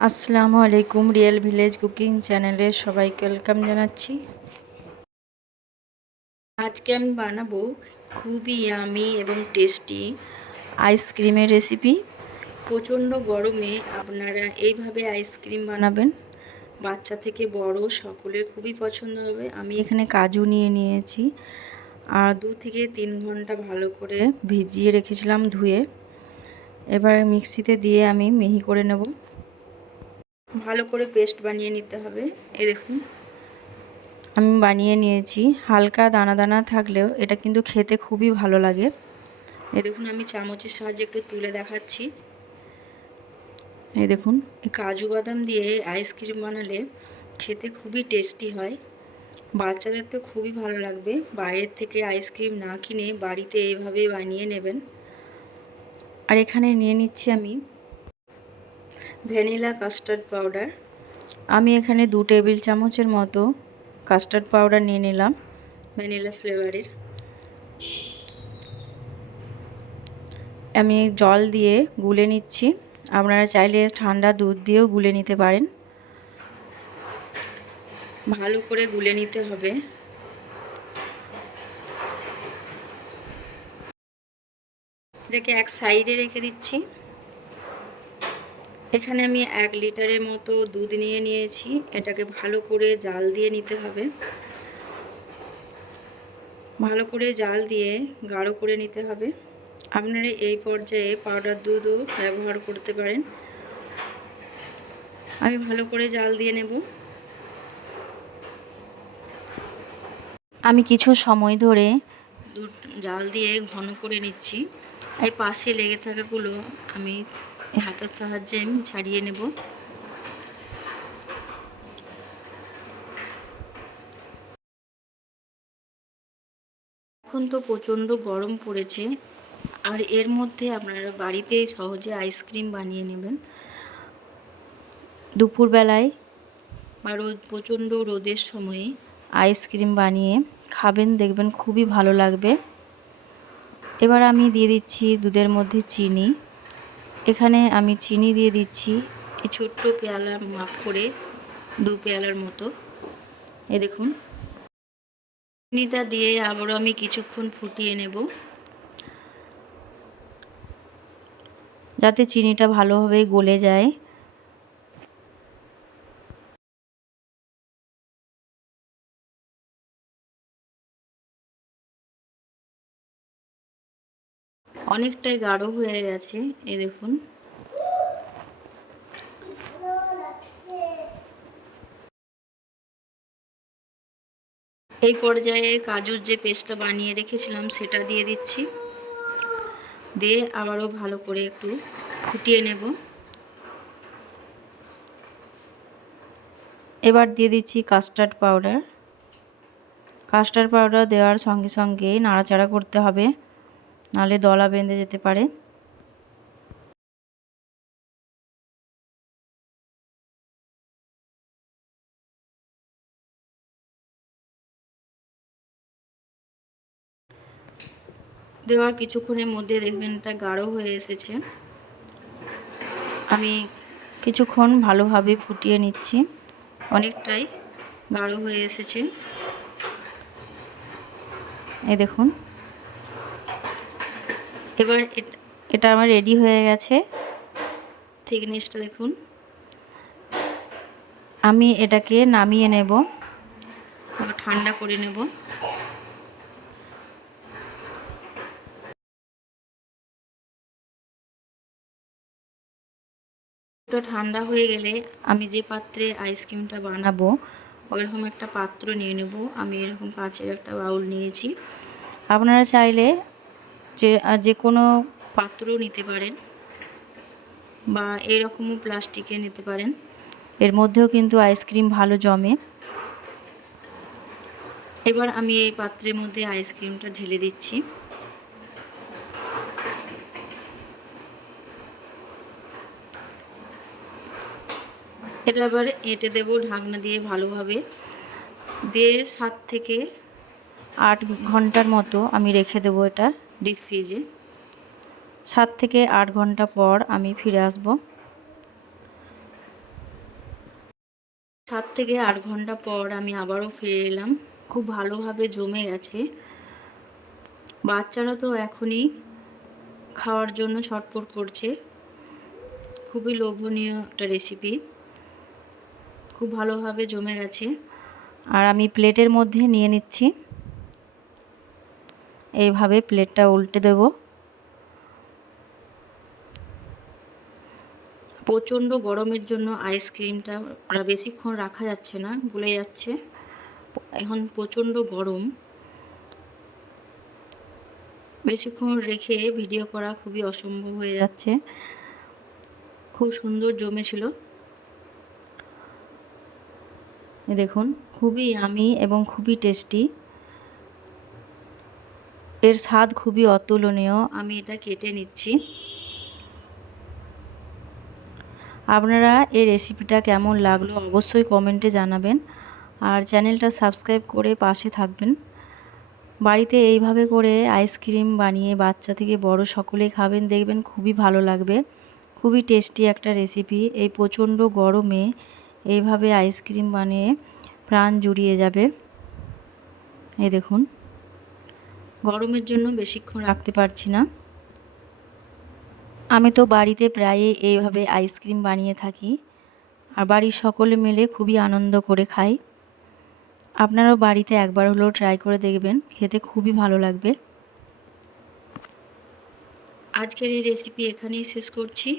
আসসালামু আলাইকুম। Real village cooking চ্যানেলে সবাইকে ওয়েলকাম জানাচ্ছি। আজকে আমি বানাবো খুবই ইয়ামি এবং টেস্টি আইসক্রিমের রেসিপি। প্রচণ্ড গরমে আপনারা এইভাবে আইসক্রিম বানাবেন, বাচ্চা থেকে বড় সকলের খুবই পছন্দ হবে। আমি এখানে কাজু নিয়ে নিয়েছি আর 2 থেকে 3 ঘন্টা ভালো করে ভিজিয়ে রেখেছিলাম ধুয়ে। এবার মিক্সিতে দিয়ে আমি মিহি করে নেব। ভালো করে পেস্ট বানিয়ে নিতে হবে। এই দেখুন আমি বানিয়ে নিয়েছি। হালকা দানা দানা থাকলেও এটা কিন্তু খেতে খুবই ভালো লাগে। এই দেখুন আমি চামচের সাহায্যে একটু তুলে দেখাচ্ছি। এই দেখুন এই কাজু বাদাম দিয়ে আইসক্রিম বানালে খেতে খুবই টেস্টি হয়। বাচ্চাদের তো খুবই ভালো লাগবে। বাইরের থেকে আইসক্রিম না কিনে বাড়িতে এইভাবে বানিয়ে নেবেন। আর এখানে নিয়ে নিচ্ছি আমি ভ্যানিলা কাস্টার্ড পাউডার। আমি এখানে 2 টেবিল চামচের মতো কাস্টার্ড পাউডার নিয়ে নিলাম ভ্যানিলা ফ্লেভারের। আমি জল দিয়ে গুলে নিচ্ছি। আপনারা চাইলে ঠান্ডা দুধ দিয়েও গুলে নিতে পারেন। ভালো করে গুলে নিতে হবে। এটাকে এক সাইডে রেখে দিচ্ছি। এখানে আমি 1 লিটারের মতো দুধ নিয়ে নিয়েছি। এটাকে ভালো করে জাল দিয়ে নিতে হবে। ভালো করে জাল দিয়ে গাঢ় করে নিতে হবে। আপনারা এই পর্যায়ে পাউডার দুধও ব্যবহার করতে পারেন। আমি ভালো করে জাল দিয়ে নেব। আমি কিছু সময় ধরে দুধ জাল দিয়ে ঘন করে নিচ্ছি। এই পাশে লেগে থাকাগুলো আমি হাতের সাহায্যে ছাড়িয়ে নেব। এখন তো প্রচণ্ড গরম পড়েছে, আর এর মধ্যে আপনারা বাড়িতে সহজে আইসক্রিম বানিয়ে নেবেন। দুপুরবেলায় বা প্রচণ্ড রোদের সময়ে আইসক্রিম বানিয়ে খাবেন, দেখবেন খুবই ভালো লাগবে। এবার আমি দিয়ে দিচ্ছি দুধের মধ্যে চিনি। এখানে আমি চিনি দিয়ে দিচ্ছি এই ছোট্ট পেয়ালা মাপ করে 2 পেয়ালার মতো। এই দেখুন চিনিটা দিয়ে আবারও আমি কিছুক্ষণ ফুটিয়ে নেব, যাতে চিনিটা ভালোভাবে গলে যায়। অনেকটাই গাঢ় হয়ে গেছে। এই দেখুন এই পর্যায়ে কাজুর যে পেস্টটা বানিয়ে রেখেছিলাম সেটা দিয়ে দিচ্ছি। দিয়ে আবারও ভালো করে একটু ফুটিয়ে নেব। এবার দিয়ে দিচ্ছি কাস্টার্ড পাউডার। কাস্টার্ড পাউডার দেওয়ার সঙ্গে সঙ্গে নাড়াচাড়া করতে হবে, নাহলে দলা বেঁধে যেতে পারে। দেওয়ার কিছুক্ষণের মধ্যে দেখবেন এটা গাঢ় হয়ে এসেছে। আমি কিছুক্ষণ ভালোভাবে ফুটিয়ে নিচ্ছি। অনেকটাই গাঢ় হয়ে এসেছে। এই দেখুন এবার এটা আমার রেডি হয়ে গেছে। থিকনেসটা দেখুন। আমি এটাকে নামিয়ে নেব, ঠান্ডা করে নেব। তো ঠান্ডা হয়ে গেলে আমি যে পাত্রে আইসক্রিমটা বানাবো ওইরকম একটা পাত্র নিয়ে নেব। আমি এরকম কাচের একটা বাউল নিয়েছি। আপনারা চাইলে যে কোনো পাত্র নিতে পারেন বা এরকমও প্লাস্টিকের নিতে পারেন। এর মধ্যেও কিন্তু আইসক্রিম ভালো জমে। এবার আমি এই পাত্রের মধ্যে আইসক্রিমটা ঢেলে দিচ্ছি। এটা আবার এঁটে দেবো ঢাকনা দিয়ে ভালোভাবে। দিয়ে 7 থেকে 8 ঘন্টার মতো আমি রেখে দেবো এটা ডিপ ফ্রিজে। 7 থেকে 8 ঘন্টা পর আমি ফিরে আসব। 7 থেকে 8 ঘন্টা পর আমি আবারও ফিরে এলাম। খুব ভালোভাবে জমে গেছে। বাচ্চারা তো এখনই খাওয়ার জন্য ছটফট করছে। খুবই লোভনীয় একটা রেসিপি, খুব ভালোভাবে জমে গেছে। আর আমি প্লেটের মধ্যে নিয়ে নিচ্ছি। এইভাবে প্লেটটা উল্টে দেব। প্রচণ্ড গরমের জন্য আইসক্রিমটা বেশিক্ষণ রাখা যাচ্ছে না, গলে যাচ্ছে। এখন প্রচণ্ড গরম, বেশিক্ষণ রেখে ভিডিও করা খুবই অসম্ভব হয়ে যাচ্ছে। খুব সুন্দর জমেছিল। দেখুন, খুবই ইয়ামি এবং খুবই টেস্টি। এর স্বাদ খুবই অতুলনীয়। আমি এটা কেটে নিচ্ছি। আপনারা এই রেসিপিটা কেমন লাগলো অবশ্যই কমেন্টে জানাবেন, আর চ্যানেলটা সাবস্ক্রাইব করে পাশে থাকবেন। বাড়িতে এইভাবে করে আইসক্রিম বানিয়ে বাচ্চা থেকে বড় সকলেই খাবেন, দেখবেন খুবই ভালো লাগবে। খুবই টেস্টি একটা রেসিপি। এই প্রচণ্ড গরমে এইভাবে আইসক্রিম বানিয়ে প্রাণ জুড়িয়ে যাবে। এই দেখুন, গরমের জন্য বেশিক্ষণ রাখতে পারছি না। আমি তো বাড়িতে প্রায়ই এইভাবে আইসক্রিম বানিয়ে থাকি, আর বাড়ির সকলে মিলে খুবই আনন্দ করে খাই। আপনারাও বাড়িতে একবার হলেও ট্রাই করে দেখবেন, খেতে খুবই ভালো লাগবে। আজকের এই রেসিপি এখানেই শেষ করছি।